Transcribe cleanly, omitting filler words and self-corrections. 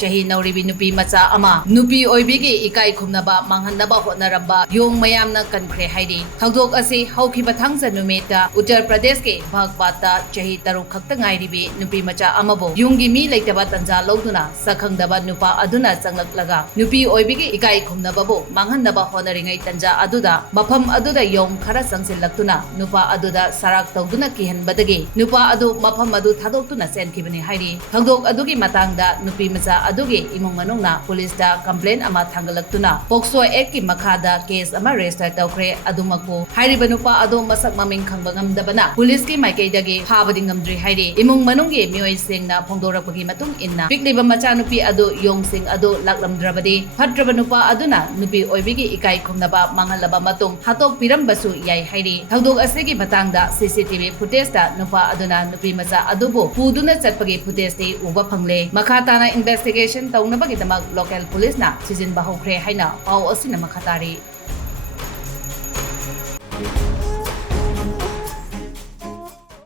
Chahi Nouribi Nupi Macha Ama Nupi Oibigi Ekai Khumnaba Manghanaba Hotnaramba Yong Mayamna Kankhre Haidi Thagdok Asi Haukiba Thangsa Numeta Uttar Pradesh ke Bhagpata Chahi Taruk Khakta Ngairibi Nupi Macha Amabo Yongi mi Leitaba Tanja Loduna Sakhangdaba Nupa Aduna Changaklaga Nupi Oibigi Ekai Khumnababo Manghanaba Honaringai Tanja Aduda Mafam Aduda Yong Khara Sangsilaktuna Nupa Aduda Sarak Tawduna Kihanbadagi Nupa Adu Mafam Adu Thadoktuna Senkibani Haidi Thagdok Adugi Matangda Nupi Macha Adugi Imong Manungna Police da complaint ama Thangalaktuna Pokso Act ki makhada case ama register tawkhre adumakbu hairiba nupa adu masak maming khangba ngamdabana police ki maikaidagi habadi ngamdri hairi imong manunggi mioi singna phongdorakpagi matung inna pikliba macha nupi adu Yong sing adu laklamdrabadi phatraba nupa aduna nupi oibigi Ekai Khumnaba manghalaba matung hatok pirambasu yai hairi thagdok asegi matangda CCTV footage da nupa aduna nupi macha adubu puduna chatpagi footage ti uba phangle makhatana investigation tawnabagi damak local police na sizin bahokre haina pau asina makhatari